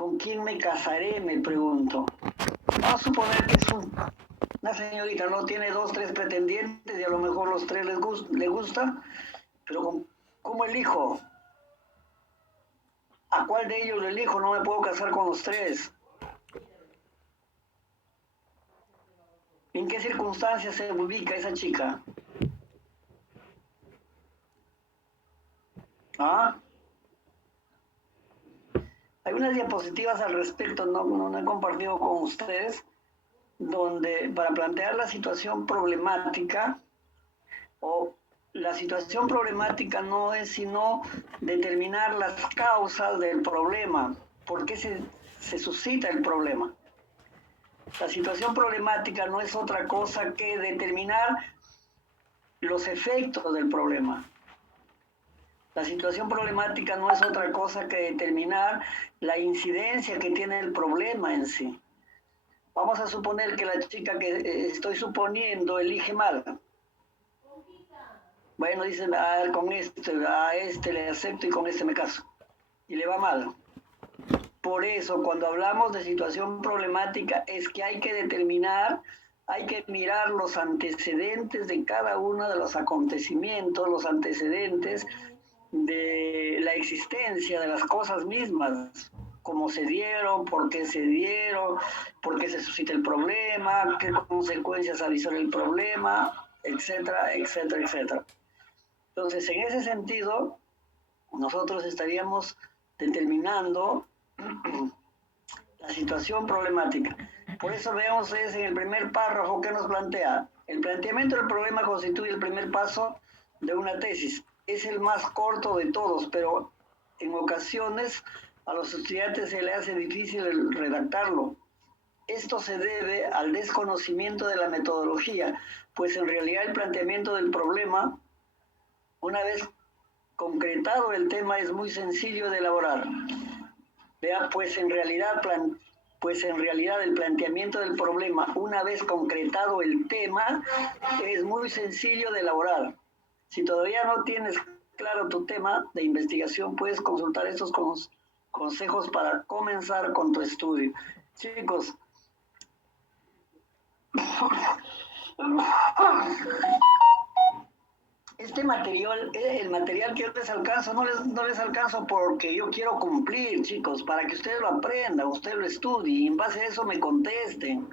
¿Con quién me casaré? Me pregunto. Vamos a suponer que es una señorita, no tiene 2, 3 pretendientes y a lo mejor los 3 le gusta, pero ¿cómo elijo? ¿A cuál de ellos lo elijo? No me puedo casar con los 3. ¿En qué circunstancias se ubica esa chica? ¿Ah? Hay unas diapositivas al respecto, no he compartido con ustedes, donde para plantear la situación problemática, o la situación problemática no es sino determinar las causas del problema, por qué se suscita el problema. La situación problemática no es otra cosa que determinar los efectos del problema. La situación problemática no es otra cosa que determinar la incidencia que tiene el problema en sí. Vamos a suponer que la chica que estoy suponiendo elige mal. Bueno, dice, con a este le acepto y con este me caso. Y le va mal. Por eso, cuando hablamos de situación problemática, es que hay que determinar, hay que mirar los antecedentes de cada uno de los acontecimientos, los antecedentes de la existencia de las cosas mismas, cómo se dieron, por qué se suscita el problema, qué consecuencias avisó el problema, etcétera, etcétera, etcétera. Entonces, en ese sentido, nosotros estaríamos determinando la situación problemática. Por eso veamos ustedes en el primer párrafo que nos plantea. El planteamiento del problema constituye el primer paso de una tesis. Es el más corto de todos, pero en ocasiones a los estudiantes se les hace difícil redactarlo. Esto se debe al desconocimiento de la metodología, pues en realidad el planteamiento del problema, una vez concretado el tema, es muy sencillo de elaborar. Vea, pues en realidad el planteamiento del problema, una vez concretado el tema, es muy sencillo de elaborar. Si todavía no tienes claro tu tema de investigación, puedes consultar estos consejos para comenzar con tu estudio. Chicos, este material, el material que yo les alcanzo, no les alcanzo porque yo quiero cumplir, chicos, para que ustedes lo aprendan, ustedes lo estudien, y en base a eso me contesten.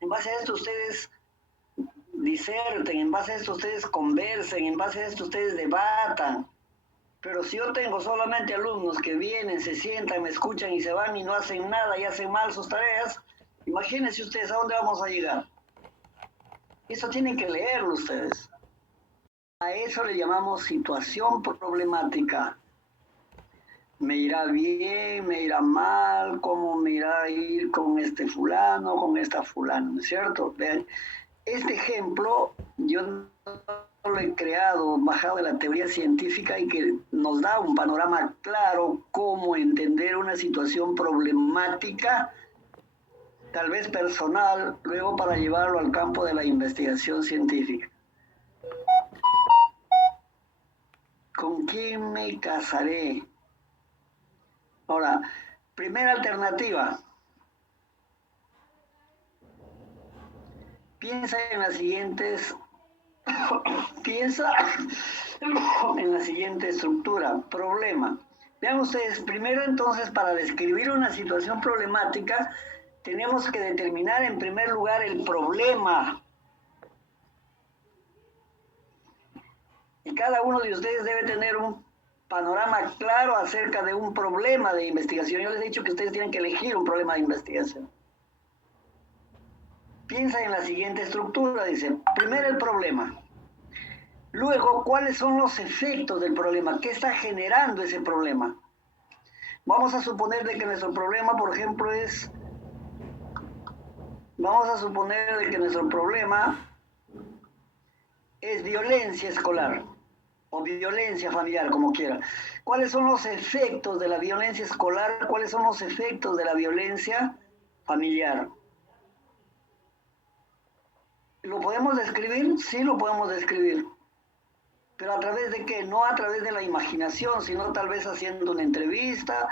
En base a esto ustedes diserten, en base a esto ustedes conversen, en base a esto ustedes debatan. Pero si yo tengo solamente alumnos que vienen, se sientan, me escuchan y se van y no hacen nada y hacen mal sus tareas, imagínense ustedes a dónde vamos a llegar. Eso tienen que leerlo ustedes. A eso le llamamos situación problemática. Me irá bien, me irá mal, cómo me irá a ir con este fulano, con esta fulana, ¿no es cierto? Vean, este ejemplo yo lo he creado, bajado de la teoría científica y que nos da un panorama claro cómo entender una situación problemática, tal vez personal, luego para llevarlo al campo de la investigación científica. ¿Con quién me casaré? Ahora, primera alternativa. Piensa en la siguiente estructura, problema. Vean ustedes, primero entonces para describir una situación problemática tenemos que determinar en primer lugar el problema. Y cada uno de ustedes debe tener un panorama claro acerca de un problema de investigación. Yo les he dicho que ustedes tienen que elegir un problema de investigación. Piensa en la siguiente estructura, dice, primero el problema. Luego, ¿cuáles son los efectos del problema? ¿Qué está generando ese problema? Vamos a suponer de que nuestro problema, por ejemplo, es violencia escolar o violencia familiar, como quiera. ¿Cuáles son los efectos de la violencia escolar? ¿Cuáles son los efectos de la violencia familiar? ¿Lo podemos describir? Sí, lo podemos describir. ¿Pero a través de qué? No a través de la imaginación, sino tal vez haciendo una entrevista,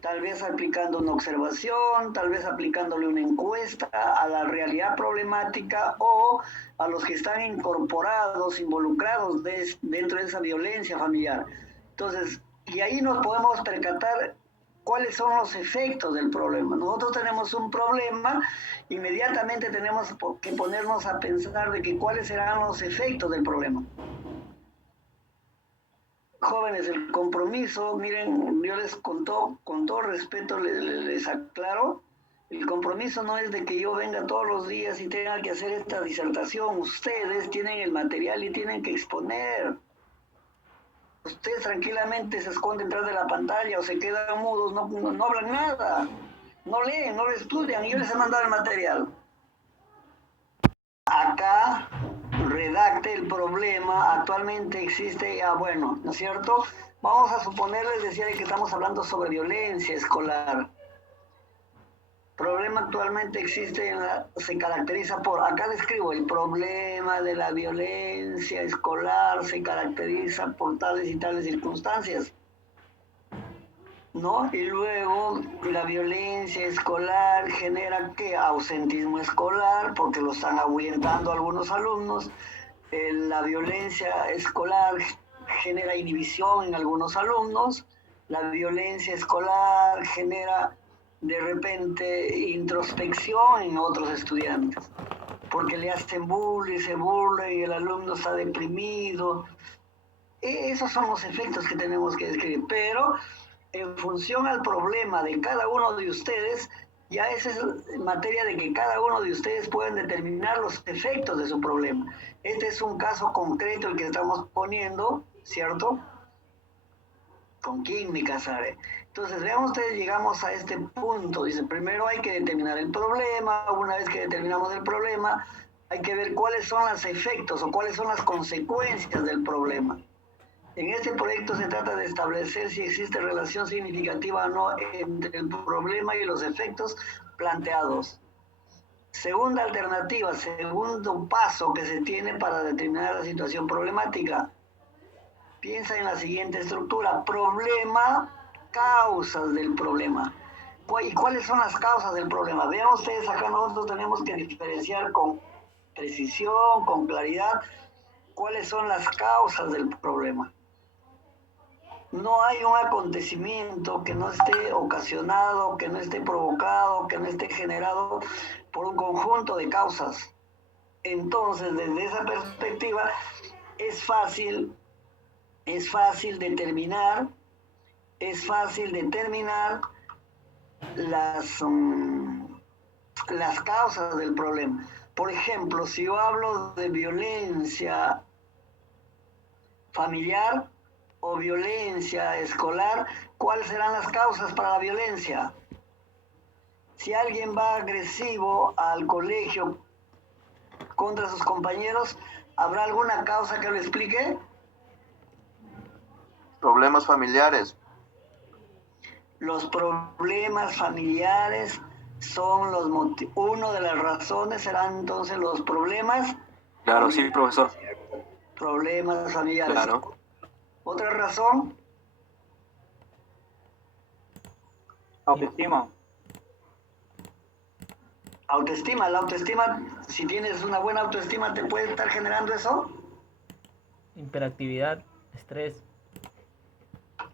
tal vez aplicando una observación, tal vez aplicándole una encuesta a la realidad problemática o a los que están incorporados, involucrados dentro de esa violencia familiar. Entonces, y ahí nos podemos percatar cuáles son los efectos del problema. Nosotros tenemos un problema, inmediatamente tenemos que ponernos a pensar de que cuáles serán los efectos del problema. Jóvenes, el compromiso, miren, yo les con todo respeto les aclaro, el compromiso no es de que yo venga todos los días y tenga que hacer esta disertación. Ustedes tienen el material y tienen que exponer. Ustedes tranquilamente se esconden detrás de la pantalla o se quedan mudos, no hablan nada, no leen, no lo estudian, y yo les he mandado el material. Acá redacte el problema, actualmente existe, bueno, ¿no es cierto? Vamos a suponerles, decía que estamos hablando sobre violencia escolar. Problema actualmente existe, se caracteriza por, acá describo, el problema de la violencia escolar se caracteriza por tales y tales circunstancias, ¿no? Y luego la violencia escolar genera ¿qué? Ausentismo escolar, porque lo están ahuyentando algunos alumnos. La violencia escolar genera inhibición en algunos alumnos. La violencia escolar genera de repente introspección en otros estudiantes, porque le hacen bullying, se burlan y el alumno está deprimido. Esos son los efectos que tenemos que describir, pero en función al problema de cada uno de ustedes, ya esa es materia de que cada uno de ustedes pueden determinar los efectos de su problema. Este es un caso concreto el que estamos poniendo, ¿cierto? ¿Con quién me casaré? Entonces, vean ustedes, llegamos a este punto. Dice, primero hay que determinar el problema. Una vez que determinamos el problema, hay que ver cuáles son los efectos o cuáles son las consecuencias del problema. En este proyecto se trata de establecer si existe relación significativa o no entre el problema y los efectos planteados. Segunda alternativa, segundo paso que se tiene para determinar la situación problemática. Piensa en la siguiente estructura: problema, causas del problema. ¿Y cuáles son las causas del problema? Vean ustedes, acá nosotros tenemos que diferenciar con precisión, con claridad, cuáles son las causas del problema. No hay un acontecimiento que no esté ocasionado, que no esté provocado, que no esté generado por un conjunto de causas. Entonces, desde esa perspectiva, es fácil determinar las causas del problema. Por ejemplo, si yo hablo de violencia familiar o violencia escolar, ¿cuáles serán las causas para la violencia? Si alguien va agresivo al colegio contra sus compañeros, ¿habrá alguna causa que lo explique? Problemas familiares. Los problemas familiares son los motivos. Una de las razones serán entonces los problemas. Claro, sí, profesor. Problemas familiares. Claro. ¿Otra razón? Autoestima. Autoestima. La autoestima, si tienes una buena autoestima, ¿te puede estar generando eso? Hiperactividad, estrés.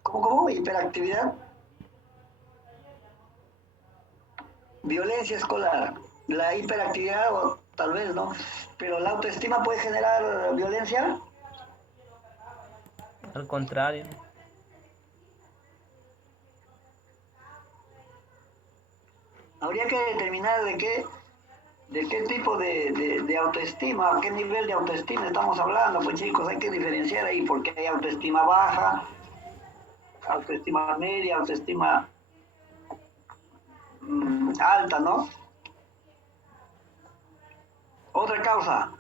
¿Cómo? Hiperactividad. Violencia escolar. La hiperactividad, o tal vez no, pero la autoestima puede generar violencia. Al contrario. Habría que determinar de qué tipo de autoestima, a qué nivel de autoestima estamos hablando. Pues chicos, hay que diferenciar ahí, porque hay autoestima baja, autoestima media, autoestima alta, ¿no? Otra causa.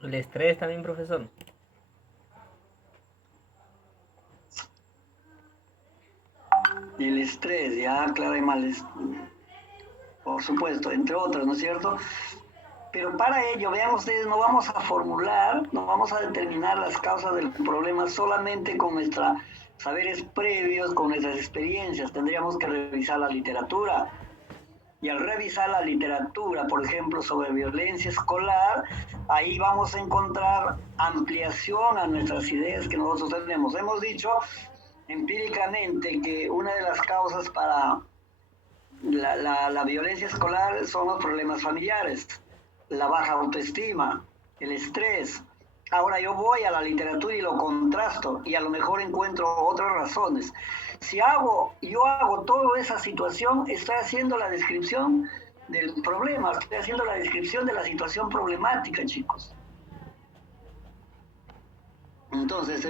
El estrés también, profesor. Y el estrés, ya, claro, y mal, por supuesto, entre otras, ¿no es cierto? Pero para ello, vean ustedes, no vamos a formular, no vamos a determinar las causas del problema solamente con nuestros saberes previos, con nuestras experiencias. Tendríamos que revisar la literatura. Y al revisar la literatura, por ejemplo, sobre violencia escolar, ahí vamos a encontrar ampliación a nuestras ideas que nosotros tenemos. Hemos dicho empíricamente que una de las causas para la violencia escolar son los problemas familiares, la baja autoestima, el estrés. Ahora yo voy a la literatura y lo contrasto y a lo mejor encuentro otras razones. Si yo hago toda esa situación, estoy haciendo la descripción del problema, estoy haciendo la descripción de la situación problemática, chicos. Entonces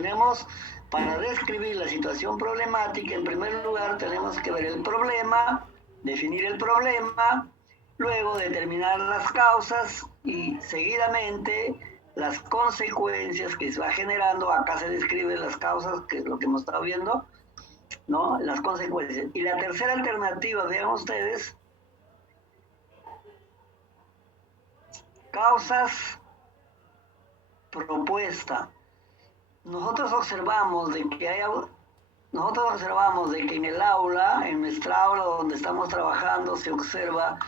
para describir la situación problemática, en primer lugar tenemos que ver el problema, definir el problema, luego determinar las causas y seguidamente las consecuencias que se va generando. Acá se describen las causas, que es lo que hemos estado viendo, ¿no? Las consecuencias. Y la tercera alternativa, vean ustedes, causas, propuesta. Nosotros observamos de que en el aula, en nuestra aula donde estamos trabajando, se observa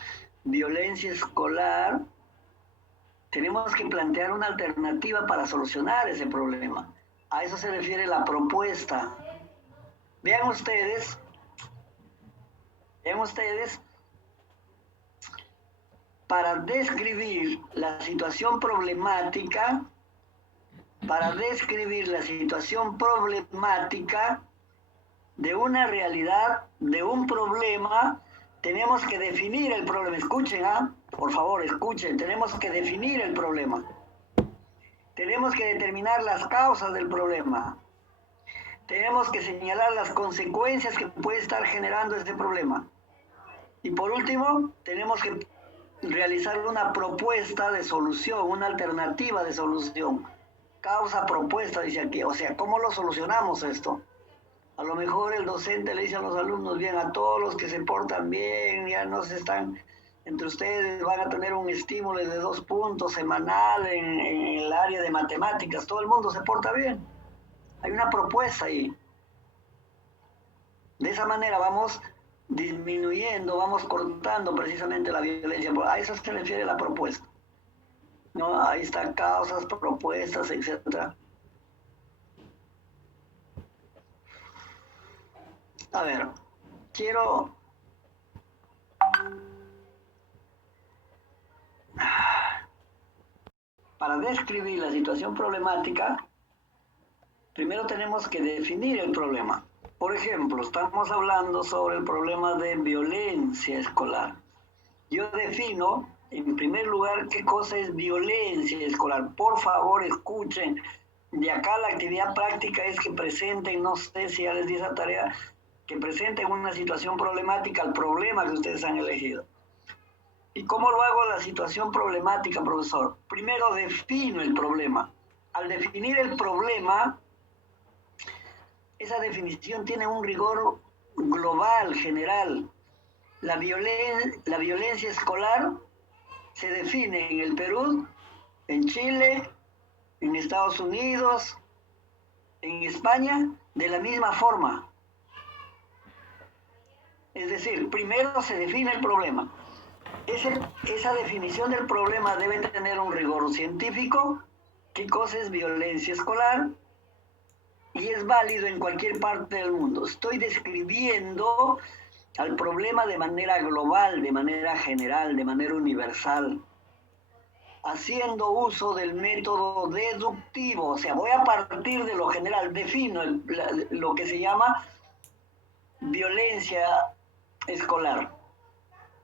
violencia escolar. Tenemos que plantear una alternativa para solucionar ese problema. A eso se refiere la propuesta. Vean ustedes, para describir la situación problemática, de una realidad, de un problema, tenemos que definir el problema. Escuchen, por favor, escuchen. Tenemos que definir el problema. Tenemos que determinar las causas del problema. Tenemos que señalar las consecuencias que puede estar generando este problema. Y por último, tenemos que realizar una propuesta de solución, una alternativa de solución. Causa, propuesta, dice aquí. O sea, ¿cómo lo solucionamos esto? A lo mejor el docente le dice a los alumnos, bien, a todos los que se portan bien, ya no se están, entre ustedes van a tener un estímulo de 2 puntos semanal en el área de matemáticas, todo el mundo se porta bien. Hay una propuesta ahí. De esa manera vamos disminuyendo, vamos cortando precisamente la violencia. A eso se refiere la propuesta, ¿no? Ahí están causas, propuestas, etcétera. A ver, quiero... Para describir la situación problemática, primero tenemos que definir el problema. Por ejemplo, estamos hablando sobre el problema de violencia escolar. Yo defino, en primer lugar, qué cosa es violencia escolar. Por favor, escuchen. De acá la actividad práctica es que presenten, no sé si ya les di esa tarea, que presenten una situación problemática al problema que ustedes han elegido. ¿Y cómo lo hago la situación problemática, profesor? Primero defino el problema. Al definir el problema, esa definición tiene un rigor global, general. La violencia escolar se define en el Perú, en Chile, en Estados Unidos, en España, de la misma forma. Es decir, primero se define el problema. Esa definición del problema debe tener un rigor científico. ¿Qué cosa es violencia escolar? Y es válido en cualquier parte del mundo. Estoy describiendo al problema de manera global, de manera general, de manera universal, haciendo uso del método deductivo. O sea, voy a partir de lo general, defino lo que se llama violencia escolar.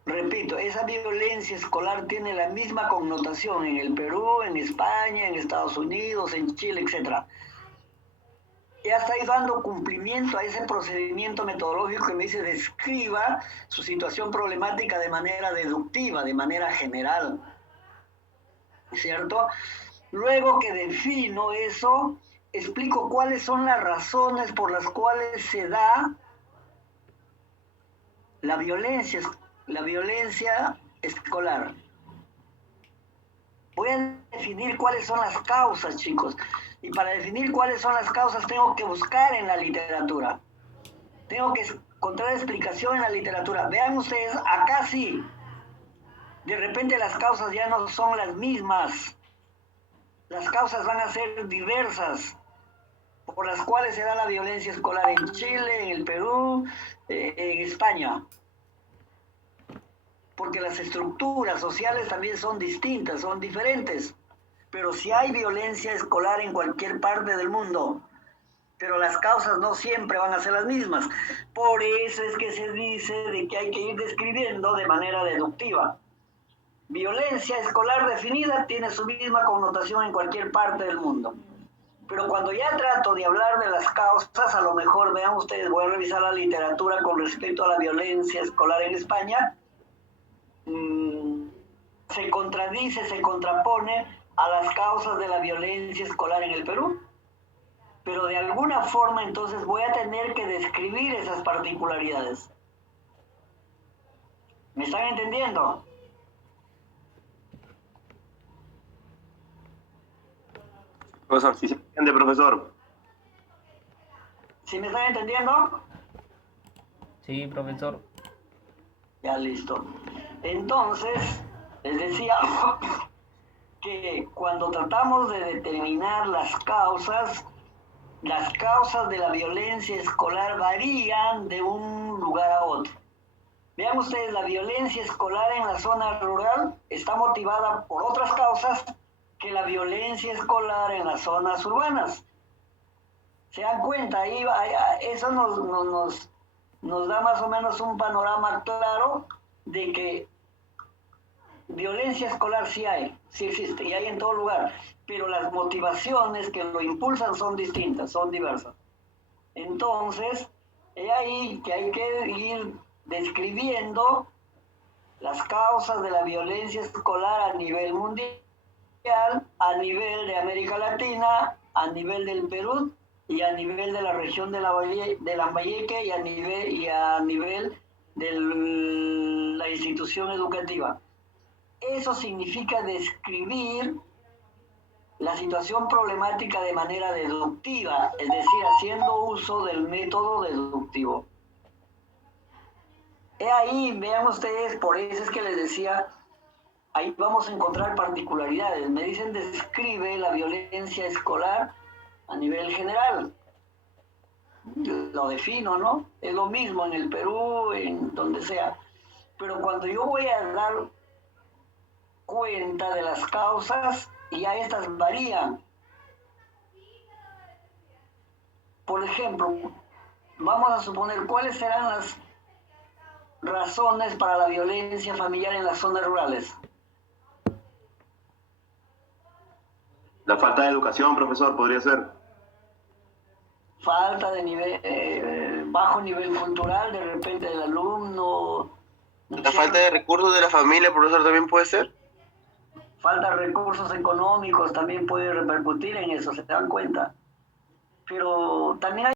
Repito, esa violencia escolar tiene la misma connotación en el Perú, en España, en Estados Unidos, en Chile, etc. Ya estáis dando cumplimiento a ese procedimiento metodológico que me dice describa su situación problemática de manera deductiva, de manera general, ¿cierto? Luego que defino eso, explico cuáles son las razones por las cuales se da la violencia escolar. Voy a definir cuáles son las causas, chicos. Y para definir cuáles son las causas tengo que buscar en la literatura. Tengo que encontrar explicación en la literatura. Vean ustedes, acá sí. De repente las causas ya no son las mismas. Las causas van a ser diversas, por las cuales se da la violencia escolar en Chile, en el Perú, en España. Porque las estructuras sociales también son distintas, son diferentes. Pero sí hay violencia escolar en cualquier parte del mundo. Pero las causas no siempre van a ser las mismas. Por eso es que se dice de que hay que ir describiendo de manera deductiva. Violencia escolar definida tiene su misma connotación en cualquier parte del mundo. Pero cuando ya trato de hablar de las causas, a lo mejor, vean ustedes, voy a revisar la literatura con respecto a la violencia escolar en España, se contradice, se contrapone a las causas de la violencia escolar en el Perú. Pero de alguna forma entonces voy a tener que describir esas particularidades. ¿Me están entendiendo? Profesor, sí se entiende, profesor. ¿Sí me están entendiendo? Sí, profesor. Ya listo. Entonces, les decía que cuando tratamos de determinar las causas de la violencia escolar varían de un lugar a otro. Vean ustedes, la violencia escolar en la zona rural está motivada por otras causas que la violencia escolar en las zonas urbanas. ¿Se dan cuenta? Ahí, eso nos da más o menos un panorama claro de que violencia escolar sí hay, sí existe, y hay en todo lugar, pero las motivaciones que lo impulsan son distintas, son diversas. Entonces, es ahí que hay que ir describiendo las causas de la violencia escolar a nivel mundial, a nivel de América Latina, a nivel del Perú y a nivel de la región de Lambayeque y a nivel de la institución educativa. Eso significa describir la situación problemática de manera deductiva, es decir, haciendo uso del método deductivo. Ahí, vean ustedes, por eso es que les decía, ahí vamos a encontrar particularidades. Me dicen, describe la violencia escolar a nivel general. Lo defino, ¿no? Es lo mismo en el Perú, en donde sea. Pero cuando yo voy a dar cuenta de las causas, ya estas varían. Por ejemplo, vamos a suponer cuáles serán las razones para la violencia familiar en las zonas rurales. La falta de educación, profesor, podría ser. Falta de nivel, bajo nivel cultural, de repente del alumno. La falta de recursos de la familia, profesor, también puede ser. Falta de recursos económicos también puede repercutir en eso, ¿se dan cuenta? Pero también hay